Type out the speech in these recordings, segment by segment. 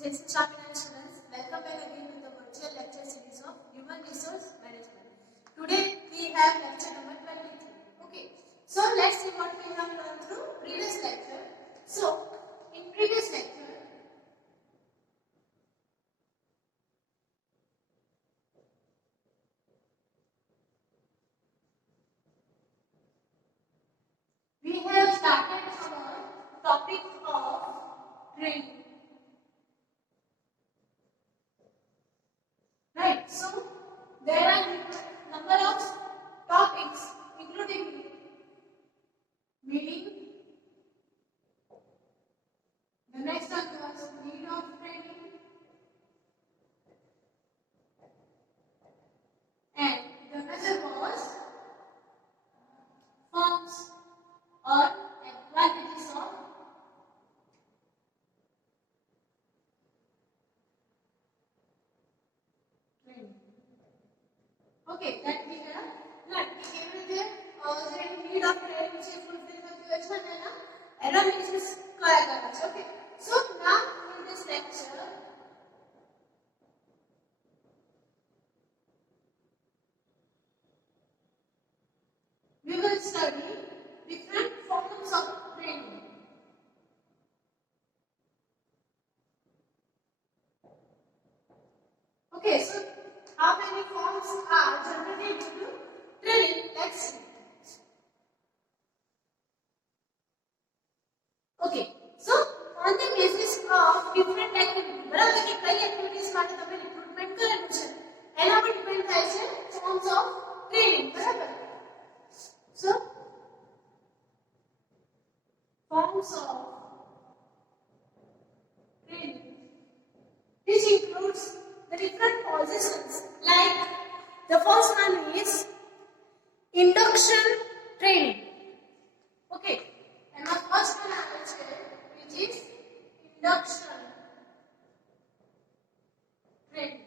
Jai Shri Swami students, welcome back again to the virtual lecture series of Human Resource Management. Today we have lecture number 23. Okay, so let's see what we have learned through previous lecture. So, in previous lecture, we have started our topic of training. Right, so there are number of topics including meaning, the next one was need of training, and the another was forms or advantages of training. Okay, that we have learned. Even there the need of training which is fulfilled with the error means correct. Okay, so now in this lecture we will study different forms of training. Okay, so how many forms are generally due to training? Let's see. Okay, so on the basis of different activities, બરાબર કે કઈ એક્ટિવિટીઝ માટે તમે રિક્રુટમેન્ટ કરેલું છે એના પર ડિપેન્ડ થાય છે forms of training, બરાબર? So forms of training which includes the different positions, like the first one is induction training. Okay, and the first one which is induction training.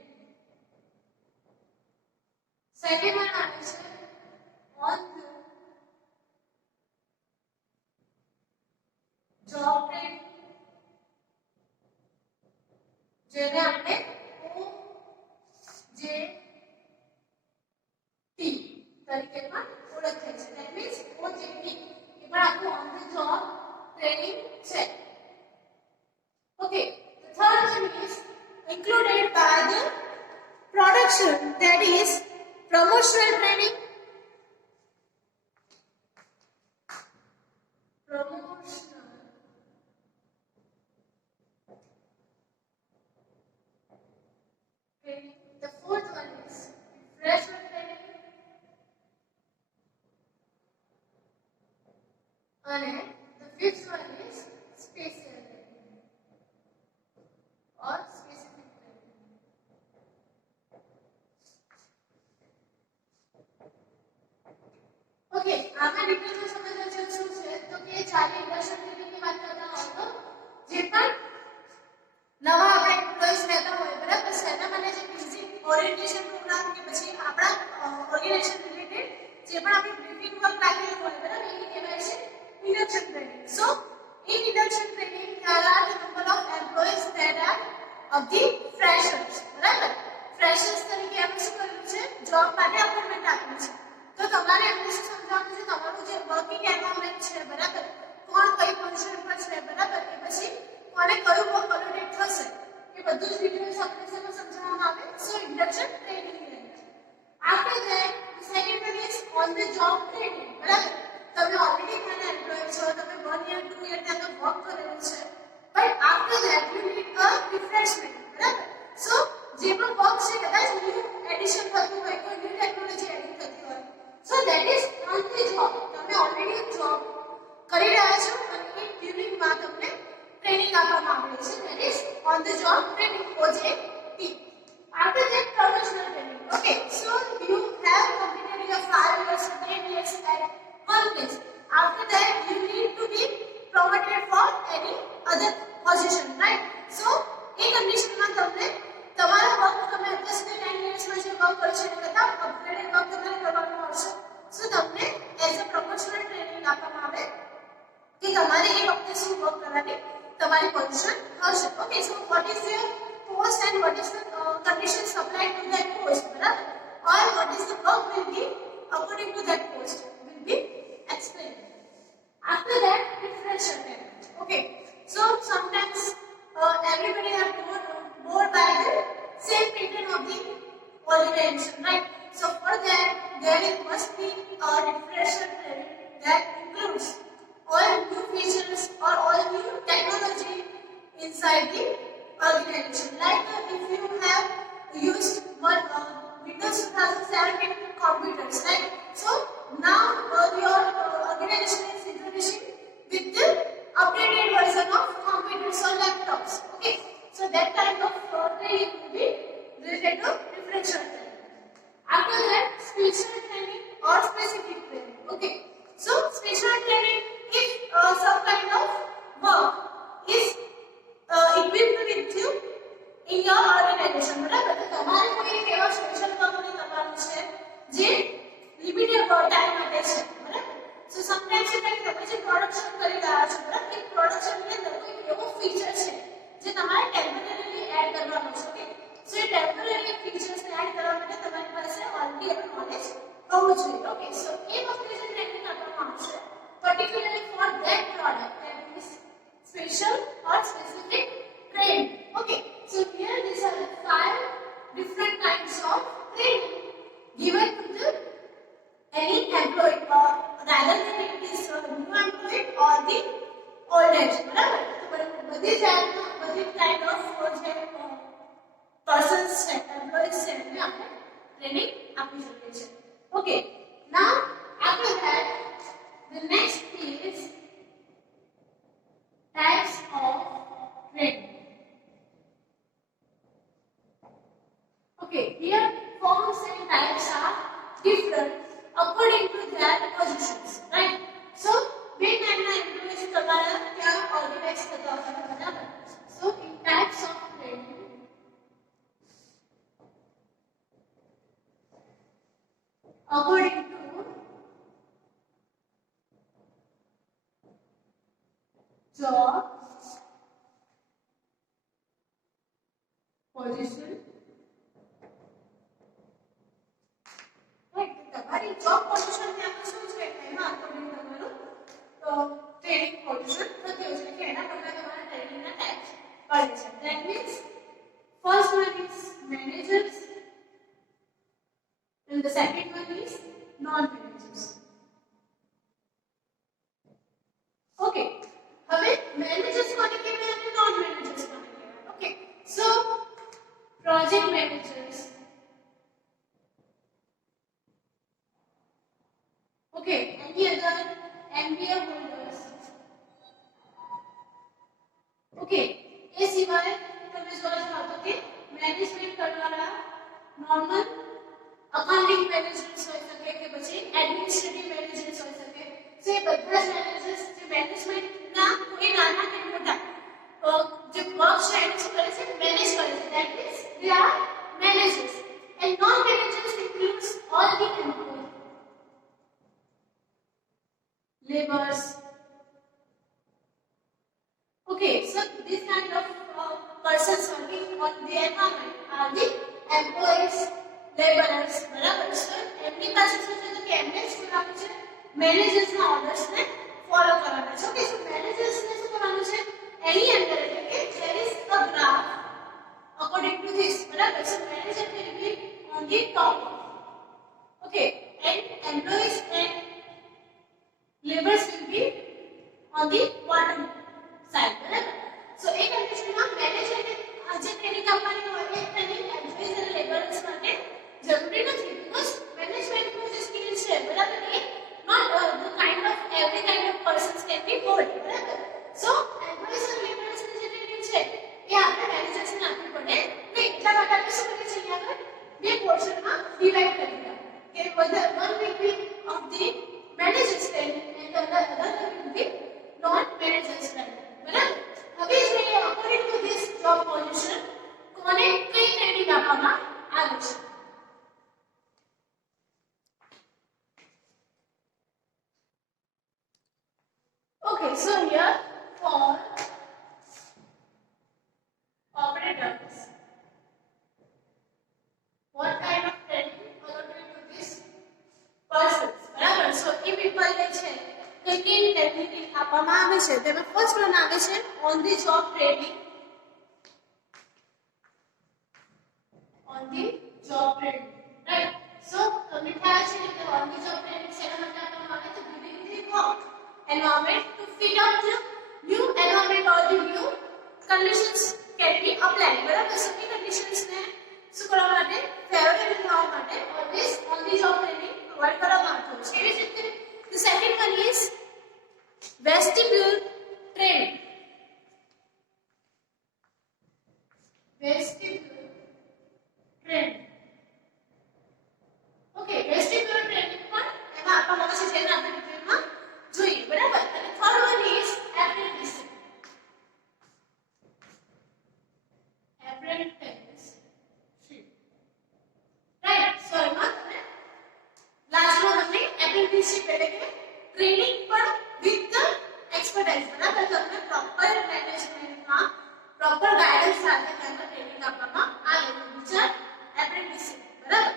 Second one on the job training. જેને આપણે OJT તરીકે પણ ઓળખાય છે. That means OJT એ પણ આપણું on the job training છે. Okay, the third one is included by the production, that is promotional training. Promotional training. The fourth one is refresher training. And the fifth one is special training or specific training. Okay, આમાં ડિટેલમાં સમજવા જેવું શું છે તો કે જ્યારે ઇન્ડસ્ટ્રીયલ ટ્રેનિંગની વાત કરતા હોય તો જે પણ નવા આપણે એમ્પ્લોઈઝ રહેતા હોય બરાબર તેના માટે જે બેઝિક ઓરિએન્ટેશન પ્રોગ્રામ કે પછી આપણા ઓર્ગેનાઇઝેશન રિલેટેડ જે પણ આપણે બ્રીફિંગ વર્ક રાખેલું હોય બરાબર એને કહેવાય છે induction training. So in induction training there are the number of employees that are of the freshers, બરાબર? freshers તરીકે આપણે શું કર્યું છે જોબ માટે અપોઇન્ટમેન્ટ આપ્યું છે. તો તમારે એમને શું સમજાવવાનું છે તમારું જે વર્કિંગ એન્વાયરમેન્ટ છે બરાબર કોણ કઈ પોઝિશન પર છે બરાબર એ પછી કોને કયું વર્ક કોલોકેટ થશે એ બધું જ ડિટેલ્સ આપણે સમજાવવામાં આવે. સો ઇન્ડક્શન ટ્રેનિંગ ની અંદર after that second one is on the job training, બરાબર? તમે ઓલરેડી ઘણા એમ્પ્લોય છો, તમે 1 યર 2 યર ત્યાં વર્ક કરેલું છે, but after that you need a refreshment, બરાબર? સો જે પણ વર્ક છે કદાચ ન્યુ એડિશન થતું હોય કોઈ ન્યુ ટેકનોલોજી એડ થતી હોય, so that is on the job. તમે ઓલરેડી એક જોબ કરી રહ્યા છો અને એ ડ્યુરિંગમાં તમને ટ્રેનિંગ આપવામાં આવે છે, that is on the job training OJT. After that, promotional training. Okay, so you have completed your 5 years, 10 years at one place. After that, you need to be promoted for any other position, right? So, in condition માં તમને તમારા વર્ક તમે અત્યાર સુધી 10 years માં જે વર્ક કર્યું છે એના કરતાં અપગ્રેડેડ વર્ક તમારે કરવાનું આવશે. સો તમને એઝ અ પ્રમોશનલ ટ્રેનિંગ આપવામાં આવે કે તમારે એ વખતે શું વર્ક કરવાની તમારી પોઝિશન હશે. Okay, so what is your post and what is the conditions applied to that post, બરાબર, or what is the work will be according to that post will be explained. After that, refresher payment. Okay, so sometimes everybody are bored by the same pattern of the organization, right? So for that, there must be a refresher payment that includes all new features or all new technology inside the organization. Like if you have used Windows 2017 computers, right? So now your organization is introducing with the updated version of computers or laptops. Okay, so that kind of training will be related to refresher training. After that, special training or specific training. Okay, so special training if some kind of work is equipped with you in your organization, બરાબર, તો તમારે કોઈ એક એવા special company કરવાનું છે જે limited time માટે છે, બરાબર. સો સમટાઈમ્સ એ થાય કે તમે જે પ્રોડક્શન કરી રહ્યા છો, બરાબર, એ પ્રોડક્શનની અંદર કોઈ એવો ફીચર છે જે તમારે ટેમ્પરરીલી એડ કરવાનો છે. ઓકે, સો એ ટેમ્પરરી ફીચર્સને એડ કરવા માટે તમારી પાસે ઓલરેડી એનું નોલેજ હોવું જોઈએ. ઓકે, સો એ વખતે જે ટ્રેનિંગ આપવામાં આવશે particularly for that product, that is special or specific training. Okay, so here these are the 5 different kinds of training given to the any employee, or rather than it is new employee or the old age, બરાબર. તો બધી kind of persons છે, employees છે, એમને આપણે ટ્રેનિંગ આપી શકીએ છીએ. Okay, now after that, the next is types of training. Okay, here forms and types are different according to their positions, right? So when I'm employees તમારા ત્યાં organize થતા હોય, બરાબર. So in types of training, according to job position, right? તમારી job position ને આપણે શું છે એમાં according તમારું તો training position થતી હોય છે કે એના પર તમારા training ના types પડે છે. That means first one is managers and the second one is non-managers. Okay, હવે managers કોને કહેવાય અને non-managers કોને કહેવાય? Okay, so project managers, okay, any other MBA holders, okay, એ સિવાય તમે જોવા જાવ તો કે મેનેજમેન્ટ કરવાવાળા નોર્મલ અકાઉન્ટિંગ મેનેજર્સ હોઈ શકે કે પછી એડમિનિસ્ટ્રેટિવ મેનેજર્સ હોઈ શકે. સો એ બધા જ મેનેજર્સ જે મેનેજમેન્ટના કોઈ નાના કે મોટા જે વર્ક છે એને શું કરે છે, મેનેજ કરે છે. That means they are managers, and non-managers includes all the employees, laborers. Okay, so this kind of persons working on the environment are the employees, laborers, બરાબર. So એમની પાસે શું છે કે એમને શું રાખવું છે, મેનેજર્સ ના ઓર્ડર્સ ને ફોલો કરવાના છે. ઓકે, સો મેનેજર્સ ને શું કરવાનું છે, એની અંદર એટલે કે there is a graph according to this, બરાબર. So manager will be on the top, okay, and employees and laborers will be on the bottom side, બરાબર. So એ કન્ડિશનમાં મેનેજરને જે ટ્રેનિંગ આપવાની હોય એ ટ્રેનિંગ એમ્પ્લોઈઝ અને લેબરર્સ માટે જરૂરી નથી, બીકોઝ મેનેજમેન્ટનું જે સ્કિલ છે, બરાબર, એ not the kind of every kind of persons can be hold, બરાબર. So employees and laborers ની જે ટ્રેનિંગ છે એ આપણે મેનેજર્સને આપવી પડે નહીં. એટલા માટે આપણે શું કરીએ છીએ, અહીંયા આગળ બે પોર્શનમાં ડિવાઇડ કરી દીધા કે one will be of the managers training and the other will be non-managers training, બરાબર. હવે જોઈએ according to this job position કોને કઈ ટ્રેનિંગ આપવામાં આવે છે. Okay, so here for છે તેમાં ફર્સ્ટ વન આવે છે on the job training. On the job training, right. So તમને ખ્યાલ છે કે ઓન ધી જોબ ટ્રેનિંગ શેના માટે આપવામાં આવે તો giving the work environment to fit out the new environment or the new conditions can be applied. બરાબર. સો એ conditions ને શું કરવા માટે ફેવરેબલ થવા માટે always on the job training provide કરવામાં આવતું છે. એવી જ રીતે the second one is vestibule training. Vestibule training. Okay, vestibule training પણ એમાં આપવામાં આવે છે જેને આપણે ડિટેલમાં જોઈએ. બરાબર. અને third one is apprenticeship. Apprenticeship, right. So એમાં તમે લાસ્ટમાં તમને apprenticeship એટલે કે ટ્રેનિંગ પણ વિથ એક્સપર્ટાઇઝ. બરાબર. તમને પ્રોપર મેનેજમેન્ટમાં પ્રોપર ગાઈડન્સ સાથે તમને ટ્રેનિંગ આપવામાં આવે છે. વિચાર apprenticeship. બરાબર.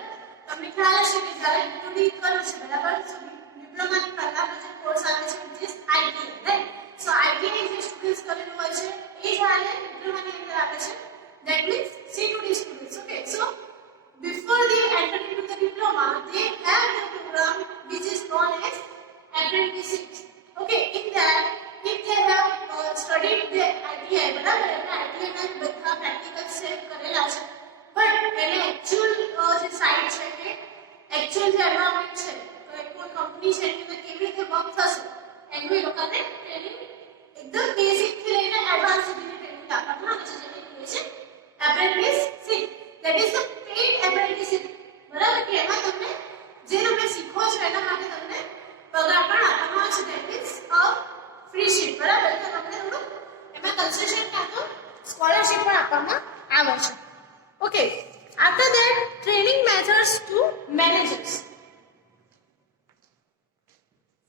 તમને ખ્યાલ હશે કે જ્યારે ડિપ્લોમા કરો છો, બરાબર, સો ડિપ્લોમાની પહેલાનો જે કોર્સ આવે છે which is ITI, રાઈટ. સો ITI જે સ્ટુડન્ટ્સ કરેલું હોય છે એ જ્યારે ડિપ્લોમાની અંદર આવે છે that means C2D students. Okay, so before they enter into the diploma they have the program which is known as apprenticeship. Okay, in that if they have studied the ITI, બરાબર, એટલે ITI ના બધા પ્રેક્ટિકલ સેટ કરેલા છે, બટ એને એક્ચ્યુઅલ જે સાઇટ છે કે એક્ચ્યુઅલ જે એન્વાયરમેન્ટ છે કોઈ કંપની છે એની અંદર કેવી રીતે વર્ક થશે એનું એ લોકોને ટ્રેનિંગ એકદમ બેઝિક થી લઈને એડવાન્સ સુધીની ટ્રેનિંગ આપવામાં આવે છે, જેને કહેવાય છે apprenticeship. That is the paid apprenticeship. બરાબર. કે એમાં તમને જે તમે શીખો છો એના માટે તમને પગાર પણ આપવામાં આવે છે. That means a free ship. બરાબર. તો તમને થોડું એમાં કન્સેશન કાં તો સ્કોલરશિપ પણ આપવામાં આવે છે. Okay, after that training methods to managers.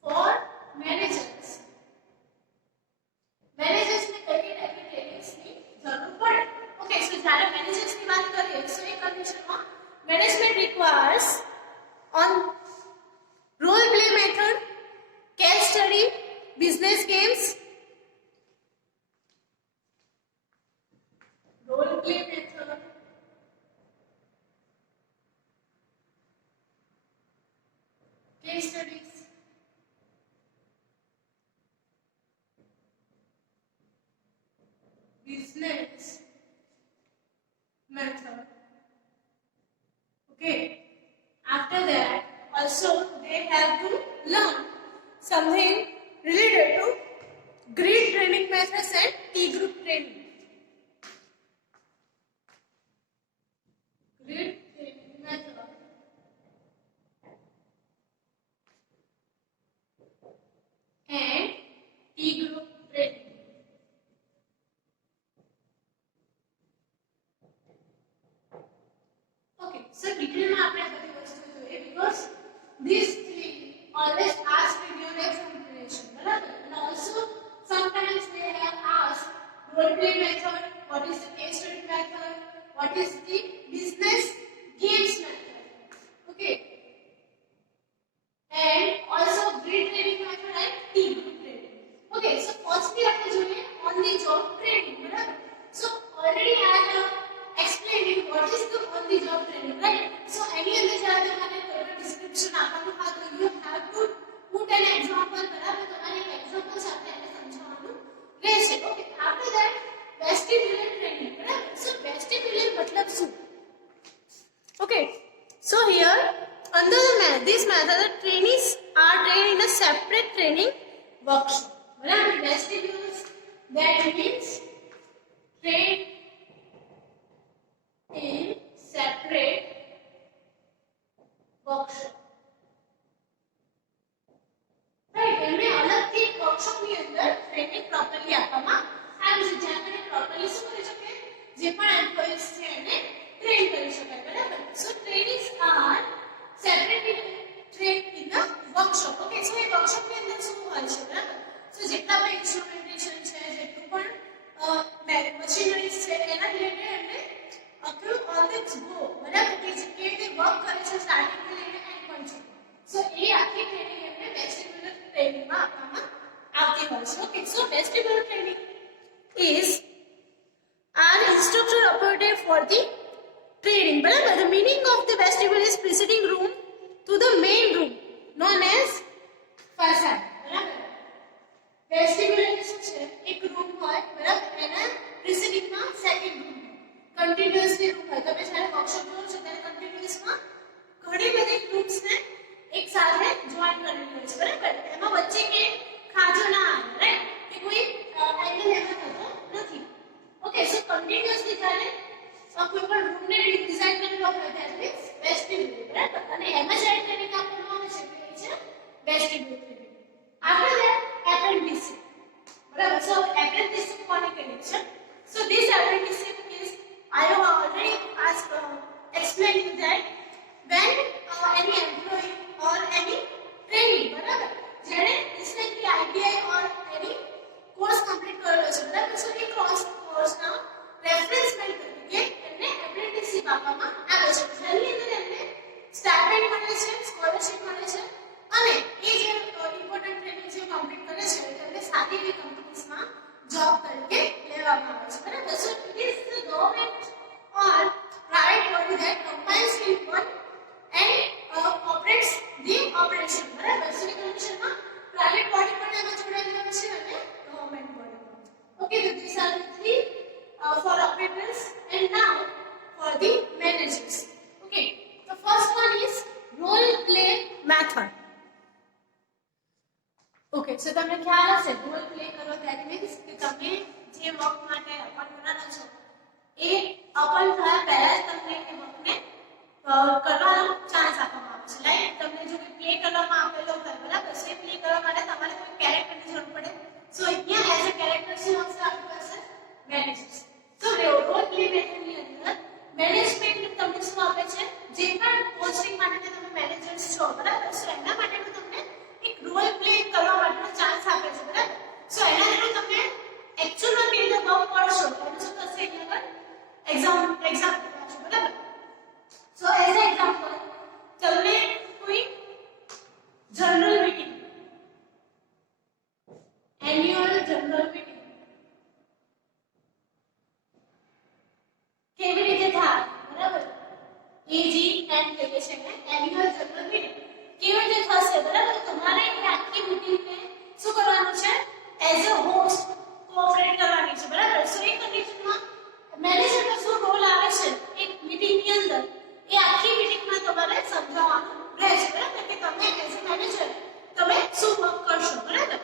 For managers, managers ને કઈ ટાઈપની ટ્રેનિંગ્સ ની જરૂર પડે. Okay, so જ્યારે managers ની વાત કરીએ so એ કન્ડિશનમાં management requires on role play method, case study, business games. Role play method, case studies, business method. Okay, after that also they have to learn something related to grid training methods and T group training. Grid training method and T group training. Okay, so ડિટેલમાં આપણે આ બધી વસ્તુ જોઈએ because these three always ask in your examination. બરાબર. And also sometimes they have asked role play method, what is the case study method, what is the business games method. Okay, and also grid training method and T group training. Okay, so firstly આપણે જોઈએ on the job training. બરાબર. So already I have explaining what is the on the job training, right? So any other જ્યારે તમારે કોઈ description આપવાનું હોય તો you have to put an example. બરાબર. તમારે એક example સાથે એને સમજાવવાનું રહેશે. Okay, after that vestibular training. બરાબર. So vestibular મતલબ શું? Okay, so here under this method the trainees are trained in a separate training workshop. બરાબર. Vestibules, that means trained in separate workshop. Right, એમને અલગથી વર્કશોપ ની અંદર ટ્રેનિંગ પ્રોપરલી આપવામાં આવે છે, જ્યાં આપણે પ્રોપરલી શું કરી શકીએ, જે પણ એમ્પ્લોઈઝ છે એને ટ્રેન કરી શકાય. બરાબર. So trainings are separately train in the workshop. Okay, so એ વર્કશોપ ની અંદર શું હોય છે, બરાબર. સો જેટલા પણ ઇન્સ્ટ્રુમેન્ટેશન છે, જેટલું પણ મશીનરીઝ છે એના રિલેટેડ એમને અક્રુ ઓન ધ ગો. બરાબર. કે જે રીતે વર્ક કરે છે સ્ટાર્ટિંગ થી લઈને એન્ડ પોઈન્ટ સુધી. સો એ આખી ટ્રેનિંગ એમને વેસ્ટિબ્યુલર ટ્રેનિંગમાં આપવામાં આવતી હોય છે. ઓકે, સો વેસ્ટિબ્યુલર training is an instructor appointed for the training. બરાબર, the meaning of the vestibule is preceding room to the main room known as facade. બરાબર, વેસ્ટિબ્યુલ એટલે શું છે? એક રૂમ હોય, બરાબર, એના preceding માં સેકન્ડ રૂમ કન્ટિન્યુઅસલી રૂમ હોય. તમે જ્યારે વર્કશોપ કરો છો ત્યારે કન્ટિન્યુઅસમાં ઘણી બધી ગ્રુપ્સ ને એક સાથે જોઈન કરેલી હોય છે. બરાબર, એમાં વચ્ચે કે ખાજો ના આવે, રાઈટ, કે કોઈ એંગલ એમાં થતો નથી. ઓકે, સો કન્ટિન્યુઅસલી જ્યારે કોઈ પણ રૂમને ડિઝાઇન કરેલો હોય ત્યારે વેસ્ટિબ્યુલ. બરાબર, અને એમાં જ્યારે ટ્રેનિંગ આપવામાં આવે છે તે છે વેસ્ટિબ્યુલ ટ્રેનિંગ. After that apprenticeship. બરાબર, સો apprenticeship કોને કહીએ છે? So this apprenticeship is, I have already explained you that when any employee or any trainee, બરાબર, જેણે recently ITI or any course complete કરેલો છે, બરાબર, so એ કોર્સના રેફરન્સમેન્ટ તરીકે એમને apprenticeship આપવામાં આવે છે. જેની અંદર એમને સ્ટાઇપેન્ડ મળે છે, સ્કોલરશિપ મળે છે, અને એ જે ઇમ્પોર્ટન્ટ ટ્રેનિંગ જે કમ્પ્લીટ કરે છે તેમને સારી એવી કંપનીઝમાં જોબ તરીકે લેવામાં આવે છે. બરાબર, so it is the government or private body that combines in one and operates the operation. બરાબર, સો એ કન્ડિશનમાં પ્રાઇવેટ બોડી પણ એમાં જોડાયેલી હોય છે અને ગવર્નમેન્ટ બોડી પણ. Okay, so these are the three for operators, and now for the managers. Okay, the first one is role play method. Okay, so તમને ખ્યાલ હશે રોલ પ્લે કરો that means કે તમે જે વર્ક માટે અપન કરવાના છો એ અપન થયા પહેલા જ તમને એ વર્કને કરવાનો ચાન્સ આપવામાં આવે છે. લાઈક તમને જો કે પ્લે કરવામાં આપેલો હોય, બરાબર, સો પ્લે કરવા માટે તમારે કોઈ કેરેક્ટરની જરૂર પડે. સો અહીંયા એઝ અ કેરેક્ટર શું હશે આપણી પાસે? મેનેજર્સ. સો રોલ પ્લે મેથડની અંદર મેનેજમેન્ટ તમને શું આપે છે? જે પણ પોસ્ટિંગ માટે તમે મેનેજર્સ છો, બરાબર, સો એના માટેનું તમને એક રોલ પ્લે કરવા માટેનો ચાન્સ આપે છે. બરાબર, સો એના થ્રુ તમે એક્ચ્યુઅલમાં કેવી રીતે વર્ક કરશો એનું શું થશે? અહીંયા પર એક્ઝામ આપશો. બરાબર, સો એઝ અ એક્ઝામ્પલ તમને કોઈ general meeting, annual general meeting કેવી રીતે થાય? બરાબર, AGM કહીએ છીએ ને, એન્યુઅલ જનરલ મીટિંગ કેવી રીતે થશે? બરાબર, તમારે એ આખી મીટિંગને શું કરવાનું છે? એઝ અ હોસ્ટ કોઓપરેટ કરવાની છે. બરાબર, સો એ કન્ડિશનમાં મેનેજરનો શું રોલ આવે છે એક મીટિંગની અંદર? એ આખી મીટિંગમાં તમારે સમજાવવાનું રહેશે. બરાબર, કે તમે એઝ અ મેનેજર તમે શું વર્ક કરશો. બરાબર,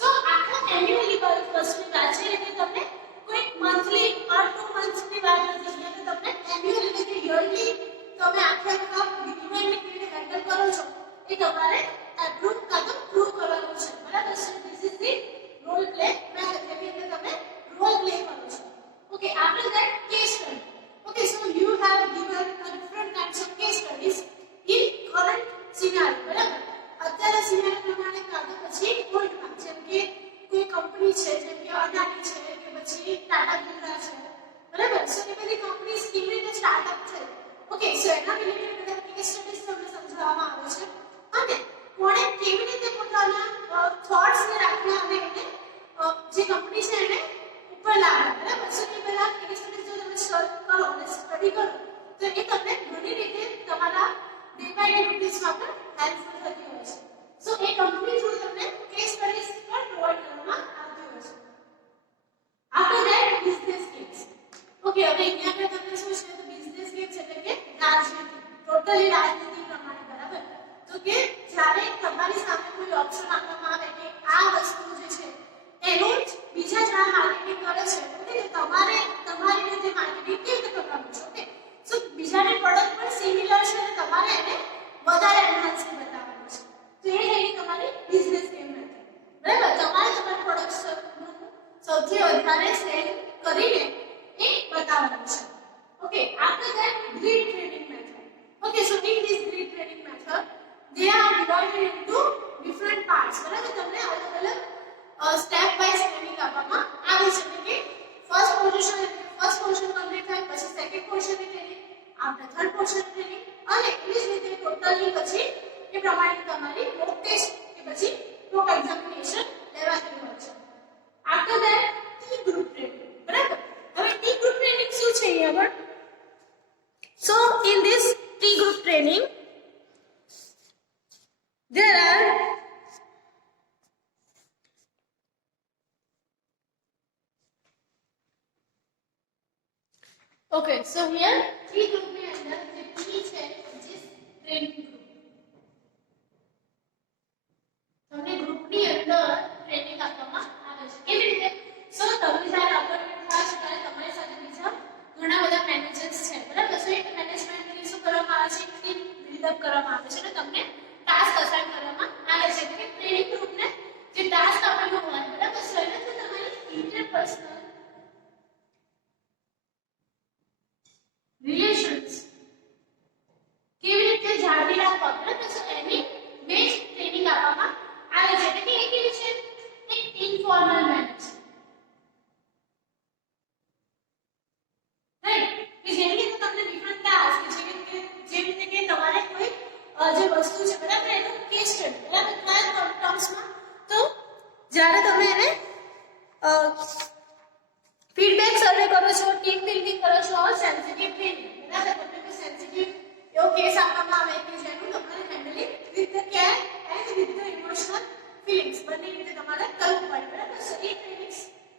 સો આખા એન્યુઅલી વસ્તુની વાત છે એટલે તમને કોઈ મંથલી ઓર 2 મંથ્સની વાત નથી. એટલે તમને એન્યુઅલી એટલે કે યરલી તમે આખા ડિપાર્ટમેન્ટને કેવી રીતે હેન્ડલ કરો છો એ તમારે એપ્રૂવ કાં તો પ્રૂવ કરવાનું છે. બરાબર, so this is the role play method. એટલે તમે રોલ પ્લે કરો છો. Okay, after that case study. Okay, so you have given a different kinds of case studies in current scenario. બરાબર, અત્યારે સિનારિયો પ્રમાણે કાં તો પછી કોર્ટમાં, જેમ કે કોઈ કંપની છે, જેમ કે અદાની છે કે પછી ટાટા બિરલા છે. બરાબર, સો એ બધી કંપનીઝ કેવી રીતે સ્ટાર્ટઅપ છે. ઓકે, સો એના રિલેટેડ બધા કેસ સ્ટડીઝ તમને સમજાવવામાં આવે છે અને કોણે કેવી રીતે પોતાના થોટ્સ ને રાખ્યા અને એને જે કંપની છે એને ઉપર લાવ્યા. બરાબર, સો એ બધા કેસ સ્ટડીઝ જો તમે સર્ચ કરો અને સ્ટડી કરો તો એ તમને ઘણી રીતે તમારા ડે બાય ડે રૂટીન્સમાં પણ હેલ્પફુલ થતી હોય છે. સો એ કંપની થ્રુ તમને કેસ સ્ટડીઝ પણ પ્રોવાઈડ કરવામાં આવતી હોય છે. After that business case. Okay, હવે અહીંયા પર તમને શું છે? તો બિઝનેસ કેસ એટલે કે રાજનીતિ, ટોટલી રાજનીતિ પ્રમાણે. બરાબર, તો કે જ્યારે તમારી સામે કોઈ ઓપ્શન આપવામાં આવે કે આ વસ્તુ જે છે એનું જ બીજા જણા માર્કેટિંગ કરે છે, ઓકે, તો તમારે તમારી રીતે માર્કેટિંગ કેવી રીતે કરવાનું છે? ઓકે, સો બીજાની પ્રોડક્ટ પણ સિમિલર છે અને તમારે એને વધારે એન્હાન્સ કરી બતાવવાનું છે. તો એ થઈ તમારી બિઝનેસ કેમ મેથડ. બરાબર, તમારે તમારી પ્રોડક્ટ્સનું સૌથી વધારે સેલ કરીને એ બતાવવાનું છે. Okay, after that grid trading method. Okay, so in this grid training method, they are divided into different parts. બરાબર, તમને અલગ-અલગ સ્ટેપ વાઇઝ ટ્રેનિંગ આપવામાં આવે છે. એટલે કે ફર્સ્ટ પોઝિશન કમ્પ્લીટ થાય પછી સેકન્ડ પોઝિશનની training, after third position training અને એવી જ રીતે ટોટલી પછી એ પ્રમાણે તમારી મોક ટેસ્ટ કે પછી મોક એક્ઝામિનેશન લેવાતી હોય છે. બરાબર. So in this T group training there are okay, so here T group ની અંદર જે T છે which is training group. તમને ગ્રુપ ની અંદર ટ્રેનિંગ આપવામાં આવે છે. કેવી રીતે? સો તમે જ્યારે અપોઇન્ટમેન્ટ થાય છે ત્યારે તમારી સાથે બીજા ઘણા બધા મેનેજર્સ છે, બરાબર? સો એક મેનેજમેન્ટ ની શું કરવામાં આવે છે? ટીમ બિલ્ડ અપ કરવામાં આવે છે અને તમને ટાસ્ક અસાઇન કરવામાં આવે છે. કે ટ્રેનિંગ ગ્રુપને જે ટાસ્ક આપેલો હોય, બરાબર? સો એનાથી તમારી ઇન્ટરપર્સનલ રિલેશન્સ કેવી રીતે જાળવી રાખવા, બરાબર? સો એની બેઝ ટ્રેનિંગ આપવામાં આવે છે. એટલે કે એ કેવી છે? એક ઇન્ફોર્મલ મેનર છે, રાઈટ? કે જેની રીતે તમને ડિફરન્ટ ટાસ્ક છે, જે રીતે કે તમારે કોઈ જે વસ્તુ છે, બરાબર, એનો કેસ સ્ટડી, બરાબર, કયા ટર્મ્સમાં? તો જ્યારે તમે એને ફીડબેક સર્વે કરો છો, ટીમ બિલ્ડિંગ કરો છો, સેન્સિટિવ ટ્રેનિંગ, બરાબર, તમને કોઈ સેન્સિટિવ એવો કેસ આપવામાં આવે કે જેનું તમારે handling with the care and with the emotional feelings બંને રીતે તમારે કરવું પડે, બરાબર? સો એ ટ્રેનિંગ્સ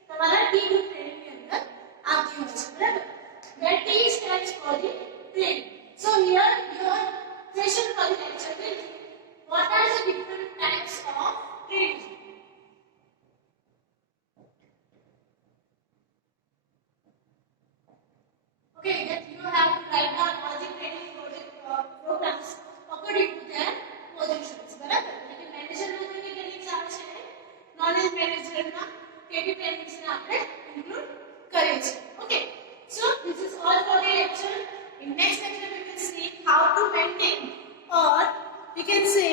તમારા ટી ગ્રુપ ટ્રેનિંગની અંદર આવતી હોય છે, બરાબર? That T stands for the training. So here your question for the lecture will be, what are the different types of training? Okay, that you have to write down all the training programs according to their positions, બરાબર? એટલે કે મેનેજરમાં જે ટ્રેનિંગ્સ આવે છે, નોલેજ મેનેજરમાં કેવી ટ્રેનિંગ્સને આપણે ઇન્ક્લુડ કરીએ છીએ. Okay, so this is all for the lecture. In next lecture we will see how to maintain, or we can say